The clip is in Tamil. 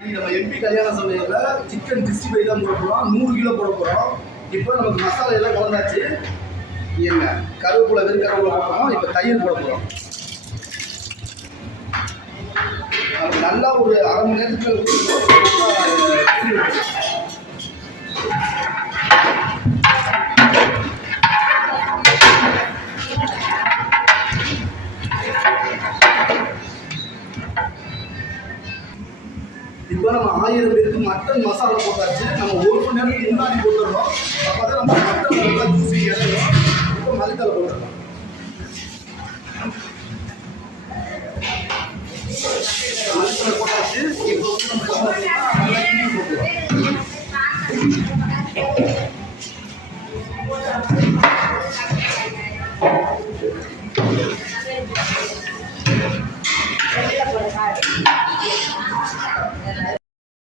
நம்ம எம்பி கல்யாண சமையல்ல சிக்கன் 65 தான் போட போகிறோம். 100 கிலோ போட போகிறோம். இப்போ நமக்கு மசாலா எல்லாம் கலந்தாச்சு. என்ன கருவேப்பிலை வெறும் கருவேப்பிலை போடுறோம். இப்போ தயிர் போட போகிறோம். நல்லா ஒரு அரை மணி நேரத்துக்கு இப்போ நம்ம 1000 பேருக்கு மட்டன் மசாலா போட்டாச்சு. நம்ம 1 மணி நேரத்துக்கு முன்னாடி போட்டுடுறோம். அப்போ தான் நம்ம மட்டன் நல்லா ஜூஸி இறங்கும். இப்போ மல்லித்தலை போட்டுடலாம். மல்லித்தலை போட்டாச்சு.